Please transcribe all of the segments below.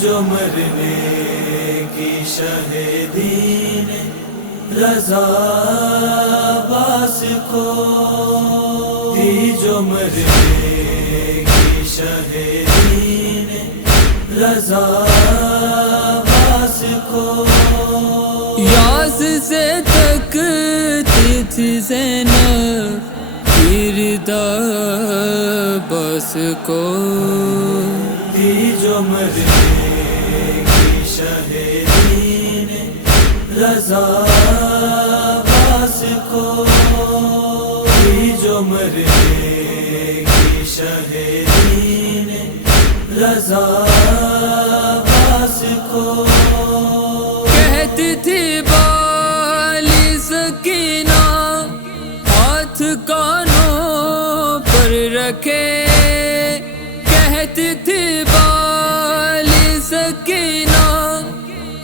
جو مرنے کی شہیدین رضا باس کو تھی، جو مرنے کی شہیدین رضا باس کو یاس سے تکتی تھی زینب گردا بس کو تھی، جو مرنے کی شہیدین رضا باس کو تھی، جو مرنے کی شہیدین رضا باس کو کہتی تھی بالی سکینہ ہاتھ کانوں پر رکھے، کہتی تھی بالی سکینہ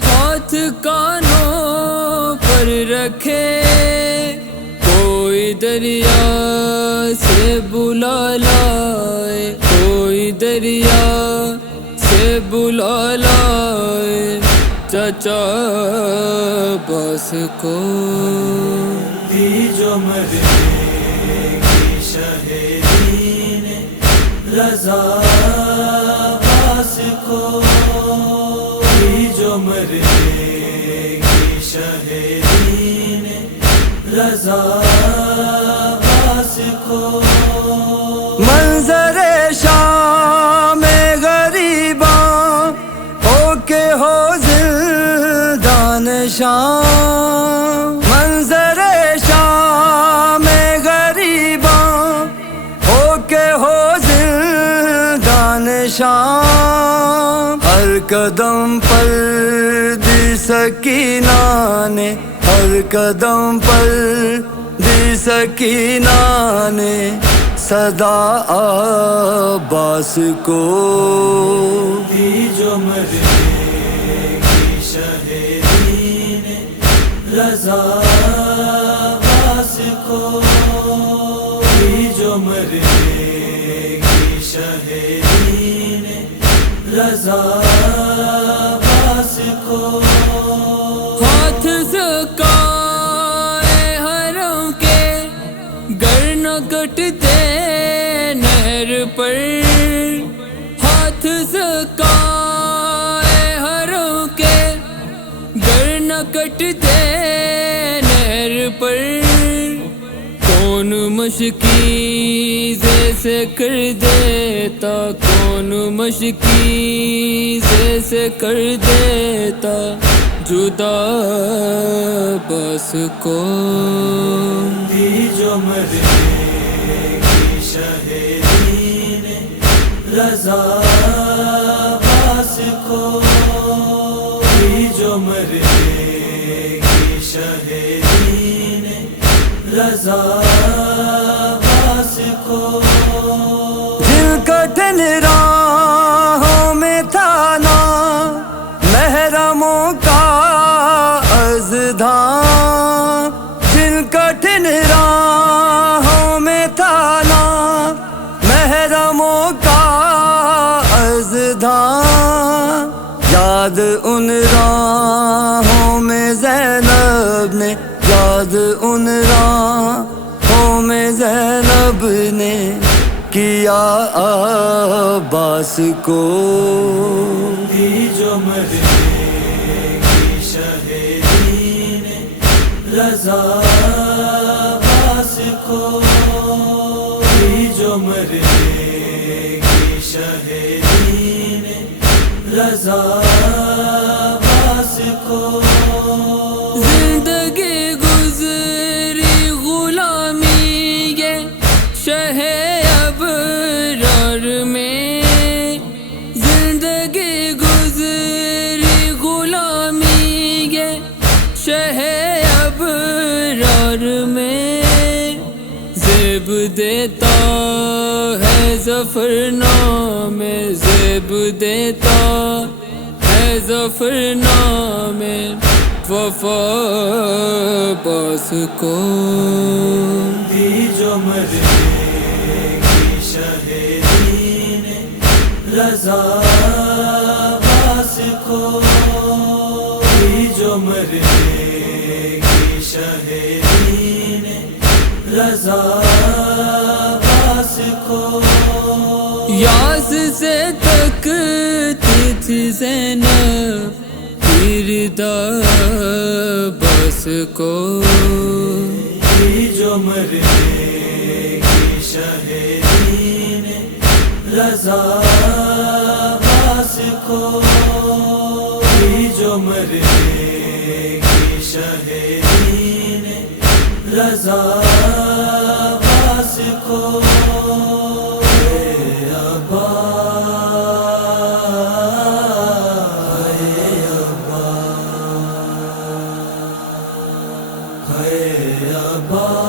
ہاتھ کانوں پر رکھے، کوئی دریا سے بلا لائے، کوئی دریا سے بلا لائے چچا باس کو تھی، جو مرنے کی شہیدین رضا باس کو تھی، جو مرنے کی شہیدین رضا باس کو منظر شام غریباں ہو کے ہو زندان شام، منظر شام غریباں ہو کے ہو زندان شام، ہر قدم پر دی سکینہ نے، ہر قدم پر دی سکینہ نے صدا عباس کو تھی، جو مرنے کی شہیدین رضا باس کو تھی، جو مرنے کی شہیدین رضا باس کو ہاتھ زکائے حرم کے گر نہ کٹتے نہر پر، ہاتھ زکائے حرم کے گر نہ کٹتے نہر پر، کون مشکیزے سے کر دیتا، کون مشکیزے سے کر دیتا جدا باس کو تھی، جو مرنے کی شہیدین رضا باس کو تھی، جو مرنے کی شہیدین رضا باس کو جن کٹھن راہوں میں تھا نا محرموں کا ازدھام، جن کٹھن راہوں میں تھا نا محرموں کا ازدھام، یاد ان راہوں میں زینب نے، یاد ان راہوں میں زینب نے کیا عباس کو تھی، جو مرنے کی شہیدین رضا باس کو تھی، جو مرنے کی شہیدین رضا باس کو زندگی گزری غلامی یہ شہ ابرار میں، زندگی گزری غلامی یہ ظفرنامے زیب دیتا ہے ظفرنامے وفا باس کو دی جو مرے گی شہدین رضا باس کو دی جو مرے گی شہدین رضا باس کو یاس سے تکتی تھی زینب ردا بس کو دی جو مرے گی شہدین رضا باس کو دی جو مرے گی شہدین رضا باس کو ہے ابا